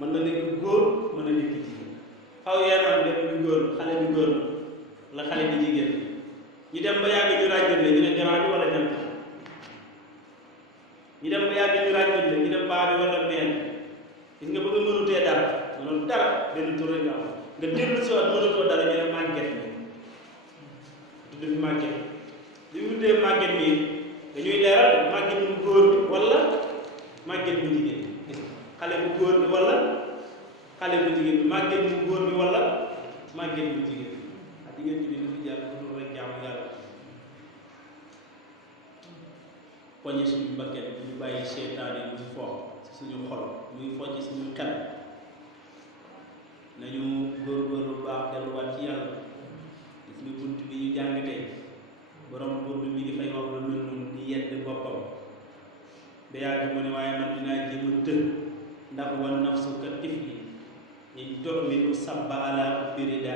mën na nekk góor mën na nekk jigéen xaw yaram lépp bi góor xale bi góor la xale bi jigéen ñu dem ba yàgg ñu ràññale ñu ne grand bi wala jant ñu dem ba yàgg ñu ràññale ñu ne baa bi wala meen gis nga bëgg a mënutee dara mënul dara benn tur rek nga am nga dellu si waat mënutoo dara ñu ne màgget mi tudd fi màgget li mu tuddee màgget mi dañuy leeral màgget mu góor bi wala màgget bu jigéen xale bu góor bi wala xale bu jigéen bi màgget mu góor bi wala màgget bu jigéen bi ak jigéen bi lu fi jàpp pour rek jaamu yàlla poñe suñu mbakket ñu bàyyi seetaan yi muy fo ci suñu xol muy fo ci suñu xel nañu góorgóorlu baax delluwaat ci yàlla gis nga bunt bi ñu jàng tey borom bunt bi di fay wax lu mel noonu di yedd boppam ba yàgg mu ne waaye man dinaa jéem a tënk ndax wan nafsu ka tifli in tu'minu sabba ala birida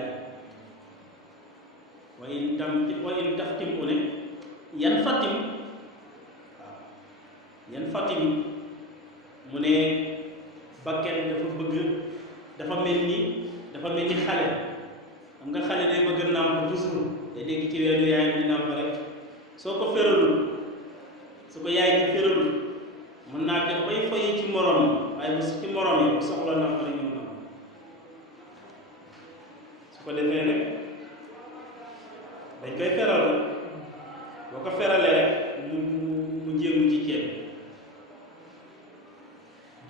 wa in taftim mu ne yan fatim waaw yan fatim mu ne bakken dafa bëgg dafa mel ni xale xam nga xale day bëgg nàmp toujours day dégg ci weeru yaay bi nàmp rek soo ko feralul su ko yaay ji feralul mën naa def bay foyi ci morom waaye bu ci morom yi bu soxla nàmp rek ñëw nàmp su ko defee nag dañ koy feral rek boo ko feralee rek mu jéngu ci ceeb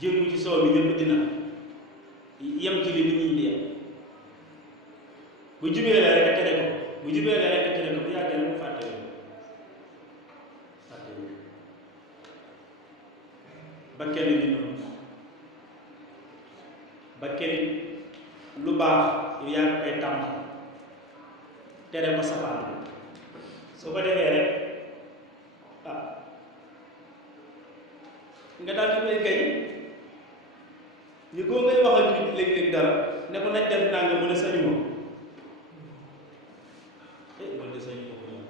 jéngu ci soow bi ñëpp dina yem ci li nit ñi di yem bu jubeelee rek a tere ko bu jubeelee rek a tere ko bu yàggee rek mu fàtte bakken ni noonu bakken lu baax yow yaa ngi koy tàmm tere ko safaan soo ko defee rek nga daal di koy gañ ñu koo ngay wax ak nit léeg-léeg dara ne ko nañ def naa nga mën a sañu ma loolu de sañu ko moom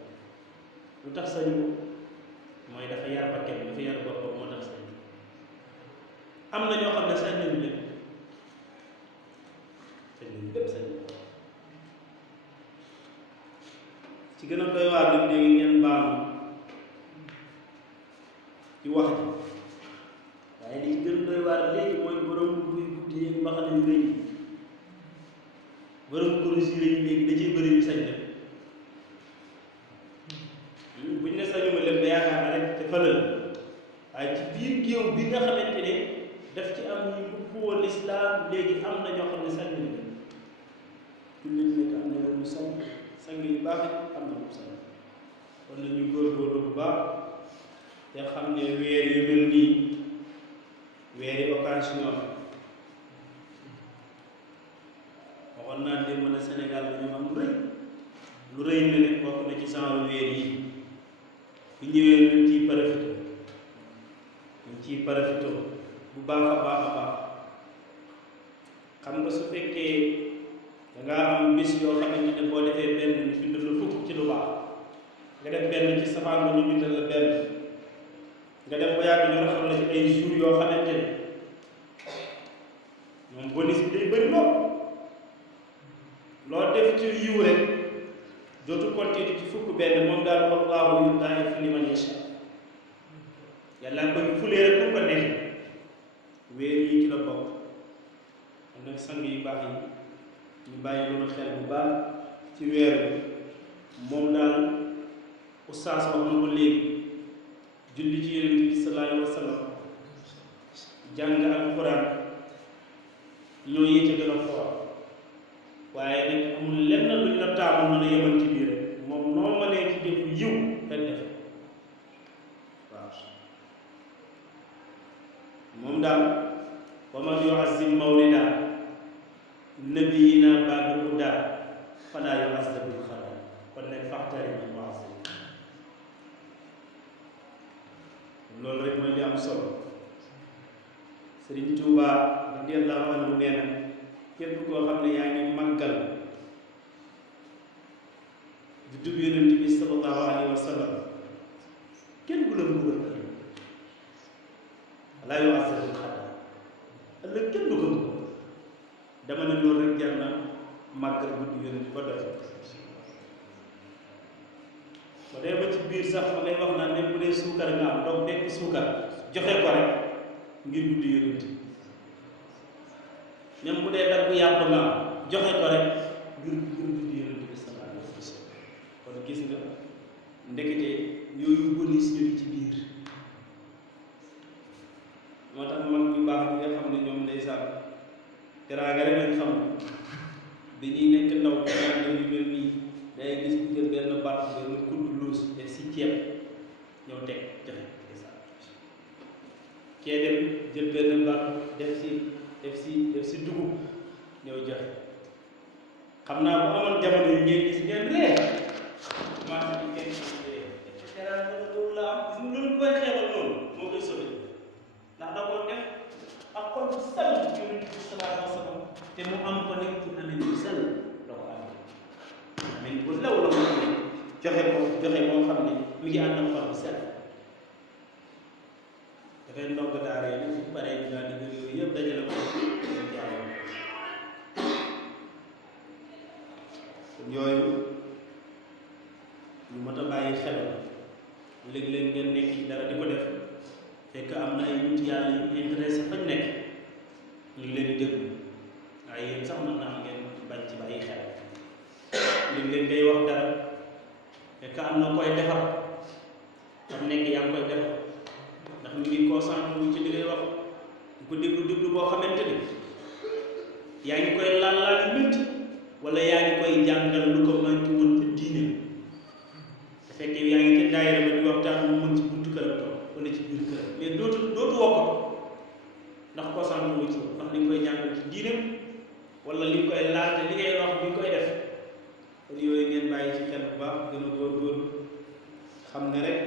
lu tax sañu mooy dafa yar bakkan dafa yar boppam moo tax sañu am na ñoo xam ne sañ nañu lépp sañu ci gën a doy waar nag léegi ngeen baal ci wax ji waaye li ci gën a doy waar léegi mooy borom buy guddi yeeg mbaxana yu rëy borom kuréel yi rëy léegi da cee bëri ñu sañ dem buñ ne sañu ma leen ba yaakaar na rek te fële waaye ci biir géew bi nga xamante ne daf ci am ñu mbubboo lislaam léegi am na ñoo xam ne sañ nañu leen jullit nekk am na lu sañ sang yu baax am na lu sañ kon nañu góorgóorlu bu baax te xam ne weer yu mel nii weeri occasion waxoon naa démb na Sénégal dañu am lu rëy na ne bokk na ci genre weer yi bu ñëwee ñu ciy parafito bu baax a baax xam nga su fekkee dangaa am bis yoo xamante ne boo defee benn ñu bindal la fukk ci lu baax nga def benn ci safaan ba ñu bindal la benn nga dem ba yàgg ñu raxal la ci ay jours yoo xamante ne moom bonus bi day bëri loo def ci yiw rek dootu compter ci fukk benn moom daal wallaahu yudaa'ifu liman yashaa yàlla koy fulee rek pour ko nekk weer yi ci la bokk kon nag sang yu baax yi ñu bàyyi loolu xel bu baax ci weer bi moom daal oustaz wax na ko léegi julli ci yonent bi sallallahu alayhi wa sallam jàng alquran ñoo yee ca gën a foor waaye nag amul lenn luñ la taamu mën a yemal ci biir moom noo mënee ci def yiw rek def waaw moom daal wa man yu'azzim mawlida nabiyina ba'da huda fala yu'azzab bil khata kon nag faxtari bi mu'azzim loolu rek mooy li am solo Sëriñ Tuuba radiyallahu anhu nee na képp koo xam ne yaa ngi màggal di dugg yonent bi sallallahu alayhi wa sallam kenn du la mbugal wala yu'azzab bil khata ëllëg kenn du ko dama ne loolu rek jar na màggal guddi yonent ba doy ba dee ba ci biir sax ma ngay wax naan même bu dee suukar nga am donc bépp suukar joxe ko rek ngir guddi yonent même bu dee daggu yàpp nga am joxe ko rek ngir guddi yonent bi sallallahu alayhi wa sallam kon gis nga ndekete yooyu bonus ñu ngi ci biir moo tax mag ñu baax ñi nga xam ne ñoom ndeysaan teraanga rek lañ xam bi ñuy nekk ndaw teraanga yu mel nii day gis bu jël benn baat benn kudd luus def si ceeb ñëw teg joxe ndeysaan kee dem jël benn baat def si dugub ñëw joxe xam naa bu amoon jamono yu ngeen gis ngeen ree commencé di kenn teraanga loolu la am gis nga loolu koy xeebal noonu moo koy sobe ndax da koo def ak xol bu sell yonent bi sallallahu alayhi wa sallam te mu am ko nekk ci anam yu sell da ko am amin bu law la mu joxe moo xam ne mi ngi ànd ak xol bu sell dafay ndongo daara yi nag bu paree ñu daal di jël yooyu yëpp dajale ko leen jaayoo kon yooyu ñu mot a bàyyi xel léeg-léeg ngeen nekk ci dara di ko def fekk am na ay nit yàlla yu intéressé fañ nekk ñu ngi leen di déglu waaye yéen sax mën naa ngeen bañ ci bàyyi xel léeg-léeg ngay wax dara fekk am na koy defar xam nekk yaa ngi koy defar ndax ñu ngi concentré wu ci li ngay wax di ko déglu boo xamante ni yaa ngi koy laal yu métti wala yaa ngi koy jàngal lu ko manqué woon ci diine te fekk yaa ngi ci daayira ba di waxtaan mu mën ci buntu këram toog wala ci biir këram mais dootu wokk ndax concentré wu ci ndax li nga koy jàngal ci diine wala li nga koy laal te li ngay wax bi nga koy def kon yooyu ngeen bàyyi ci xel bu baax gën a góorgóorlu xam ne rek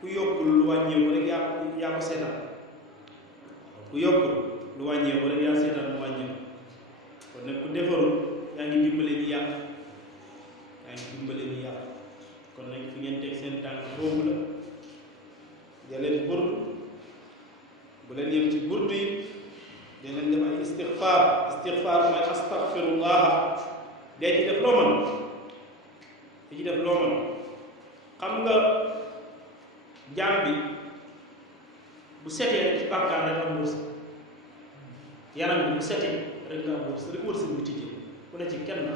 ku yokkul lu wàññeeku rek yaa ko seetaan ku yokkul lu wàññeeku rek yaa seetaan mu wàññeeku kon nag ku defarul yaa ngi dimbale ñu yàq kon nag fi ngeen teg seen tànk boobu la jaleen burdu bu leen yem ci burdu yi daleen def ay istixfaar mooy astaghfirullah dee ci def loo mën xam nga jaam bi bu setee ci bàkkaar rek am wërsëg yaram bi bu setee rek nga am wërsëg rek wërsëg bu tijjee ku ne ci kenn